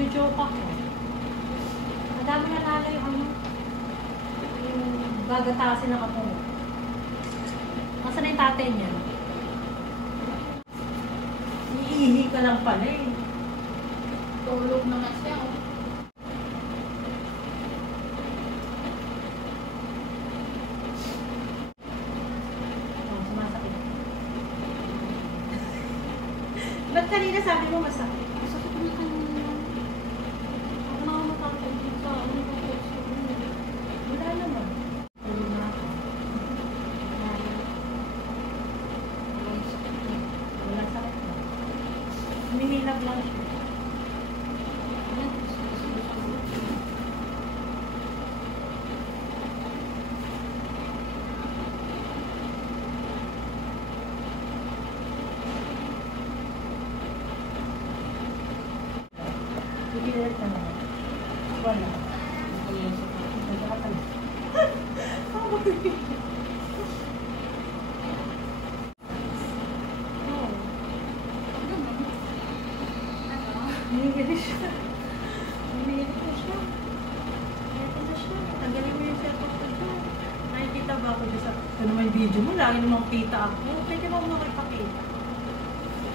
Nagjo-joke ako. Madami na lala yung ano, yung gagatasin ng apo mo. Nasaan na yung tatay niya? Iihi ka lang pala eh. Tulog naman siya. Sumasakit. Ba't kanina sabi mo masakit? Masakit na kanina. Ako nakamatakot sa ano ko po. Wala naman. Tulog na ako. Wala sakit na. Huminilap lang siya. Ipilit na naman. Wala. Nagkakatalas. Nangigilis siya. Nangigilis na siya. Nangigilis na siya. Tanggalin mo yung cellphone ko siya. Nakikita ba ako sa naman yung video mo? Lagi namang kita ako. Pwede ba mo makipakita?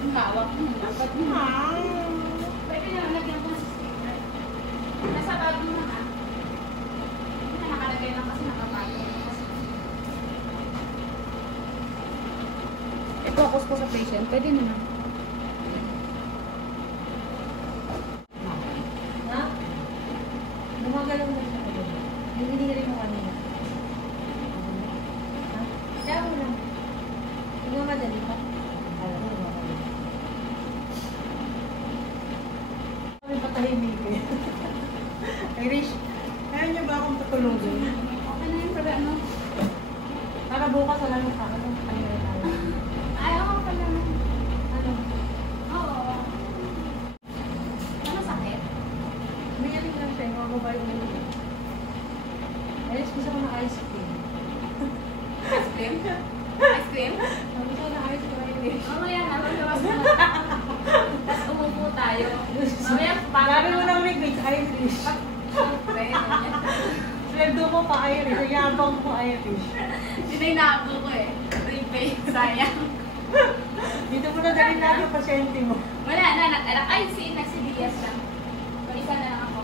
Ang hawak mo. Dapat mo. Pwede na lagyan ko ng sticker. Nasa bag mo na ha. Hindi na nakalagay lang kasi nakapagod. I-focus ko sa patient. Pwede na na. Ha? Gumagalaw na siya. Yung hinihirin mo kanina. Ha? Kaya mo lang. Nagmamadali pa. Alam mo, nagmamadali. Kami patahimik eh. Irish, kaya niyo ba akong tutulungin? Okay na yung pala ano. Para bukas wala nang sa akin. Ay, ako pala. Ano? Oo. Ano sakit? Umiiling lang siya. Yung mga babae umiiling. Irish, gusto ko na ice cream. Ice cream? Ice cream? Gusto ko na ice cream, Irish. Mamaya na, maglawas mo na. Tapos umupo tayo. Mamaya, Sabi mo ng English, Irish. Sweldo mo pa, Irish. Ang yabang mo, Irish. Sinaynapo ko eh. Repay, sayang. Dito mo na dali lahat yung pasyente mo. Wala na, nag-alak. Ay, nagsi-Diaz lang. Mag-isa na lang ako.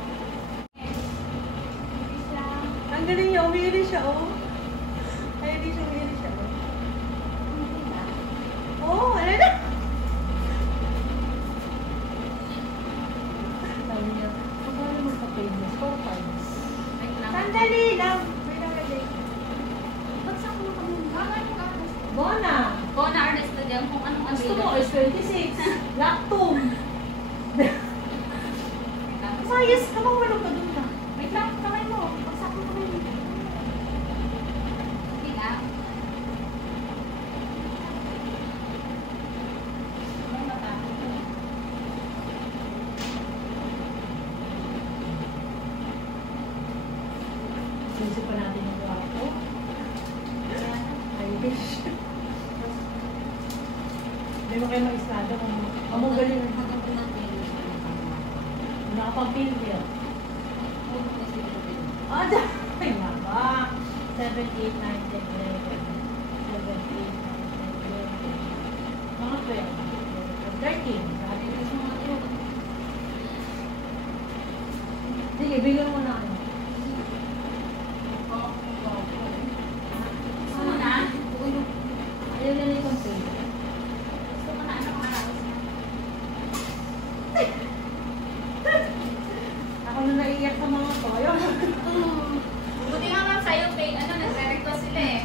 Isa. Ang galing niya, umiiling siya, oh. Irish, umiiling siya, oh. Hindi na. Oh, ano na? Sabi niya, magkano mo sa payments? 4 times. Wait lang. Sandali lang. May nalagay. Ba't sa ako kami? Ano ka? Bona! Bona or the studyang kung anong Gusto mo available. is 26. Lactum. Sayas ka, mawalo ka dun na. Wait lang, kamay mo. Pagsak mo kamay mo. Hindi na. May mata. Sinisip pa natin yung kwarto. Irish. Hindi mo kayo mag-istada kung mamagaling na sa nakapag-filter. Ah, dahil nga ba? 7, 8, 9, 10, 11. 7, 8, 9, 10, 11. Mga 12. 13. Sabi ko sa mga 12. Sige, bigyan mo na ano. Gusto mo na? Ayaw na yung complaint. Gusto mo na anong araw? Ako na naiiyak sa mga to. Ayaw mo. Buti nga lang sa'yo, babe. Ano, nagre-request sila eh.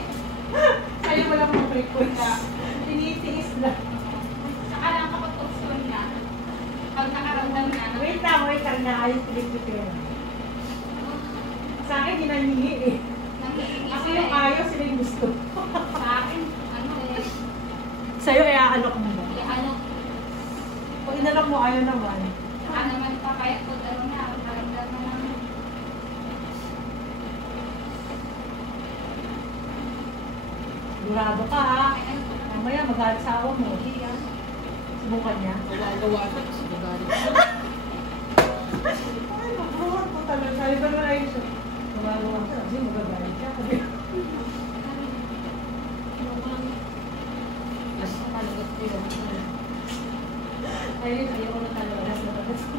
Ayaw mo lang mga frequent na. Tinitiis lang. Saka lang kapag option na. Pag nakaramdam na. Wait lang, naayos pilit-pilit. Sa akin, ginanihi eh. Nangihingi Ako sila yung eh. ayaw, sila yung gusto. Sa akin, ano eh. Sa'yo, kaya ano ko mo ba? Ano, Kung inalak mo, ayaw naman. saka naman pa kaya pag ano na, nakaramdam na naman. Durado ka ha. Mamaya, magalit sa awa mo. Subukan niya. Gawa-gawa ka, tapos magalit ka. Kasi magagalit siya. Kasi Mas malagot ko yun. ayun, ayoko na talaga. Nasa labas ko.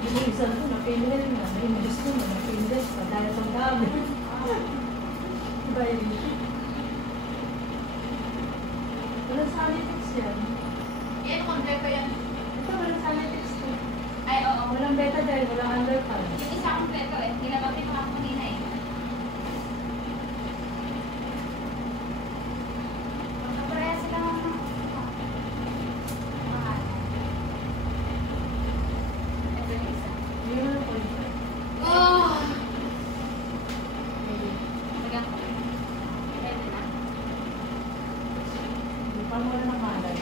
Yung isa ko, na-pinrel na. Na-injust ko na, na-pinrel. Dahil sa dami. Dahil walang salitex yan. Yan, kompleto yan. Ito, walang salitex ko. Ay, oo. Walang beta dahil walang underpad. Yung isa kompleto eh. Nilabapin mo ako kanina eh. Magkapareha sila mga ito yung isa. Yun ang point. Oh! Lagyan ko. Pwede na. Hindi pa mo na nakalan.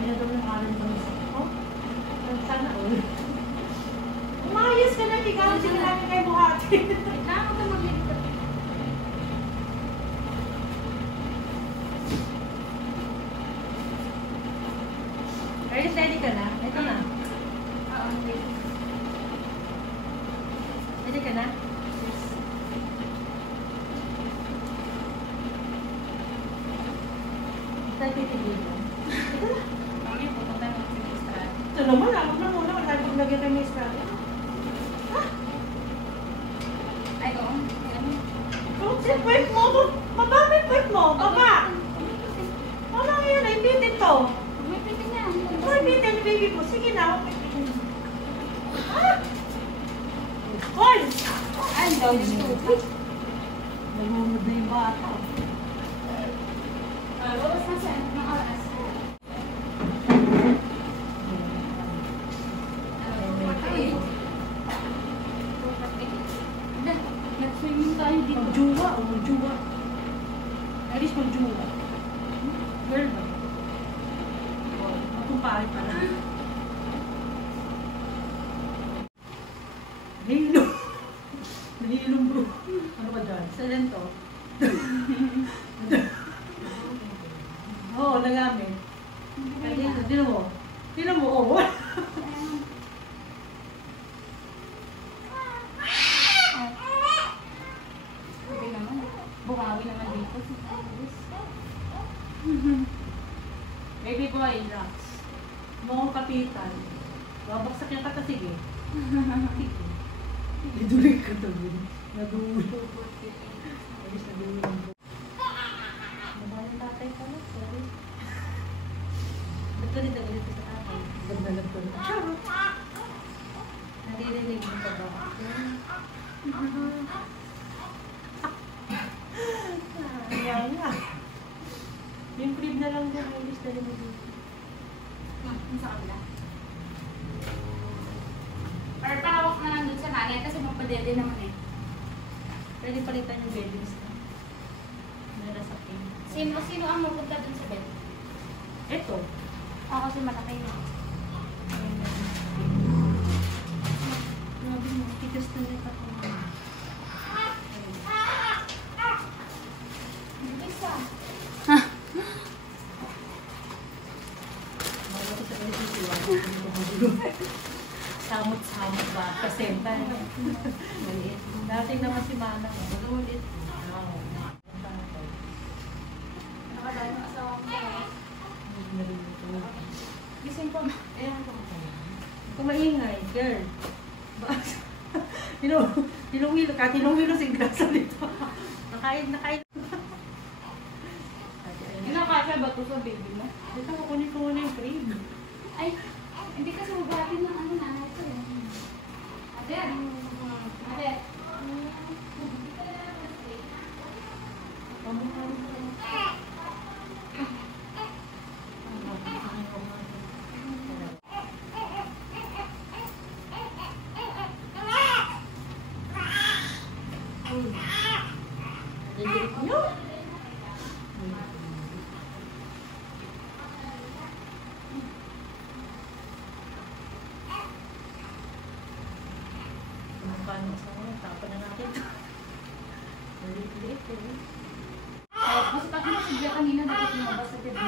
Ayaw daw nakalan sa isa. Oh, sana all. Umayos ka na, ikaw. Sige namin kayo buhati. Kailangan ko maglilikot. Ready ka na? Ito na. Oo, wait. Ready ka na? Yes. Tayo titigilan. Mamaya pupunta mo sa extra. Ito naman, ako na muna. Wala akong lagyan kami sa Ay, oo. Ano? Oh, sit, wait mo. Baba, wait mo. Baba. Ano yun? Ay, bitin to. May pwede na. Ay, bitin, baby mo. Sige na. Ah! Hoy! Ay, daw stupid. Nalunod na yung bata. Oras na siya. Anong oras? Nag-swimming tayo dito. Magjuwa o magjuwa. At least magjuwa. Girl ba? Matumpari pa na. Nahilo. Nahilong bro. Ano ba dyan? Salento. Oo, nagamit. Dino mo. Dino mo, oo. Sabi naman, bumawi naman dito. Baby boy, relax. Mukhang kapitan. Babaksak yung kata, sige. Idulig ka to, Bin. Nadulo. Alis na dulo. Mabalang tatay ka na, sorry. Ba't ka rin nagalit sa tatay? Ganda ko na. Charot! Naririnig mo pa ba? Ayaw nga. Yung crib na lang dyan, alis na rin mo dito. Sa kabila. Or pahawak na lang dun sa nanay kasi magpadede naman eh. Pwede palitan yung beddings na. Nara sa akin. Sino ang mapunta dun sa bed? Eto. Ako kasi malaki yun. Grabe mo, tigas na rin ako. Isa. Bago ko sa kalisiwa. Samot-samot ba? Kasenta. Maliit. Dati naman si Manang. Malulit. Nakadaan yung asawa mo. Gising ko. Kung maingay, girl. Tinungilo ka, tinungilo si Grasa dito. Nakain. Inakasya ba ito sa baby mo? Dito ko kunin ko muna yung crib. Ay, hindi kasi hugatin ng ano na ito eh. Ate. Ate. Paano sa mga tapon na natin ito. Maliit-liit eh. Kasi pag nasigla kanina, dapat lumabas sa gabi.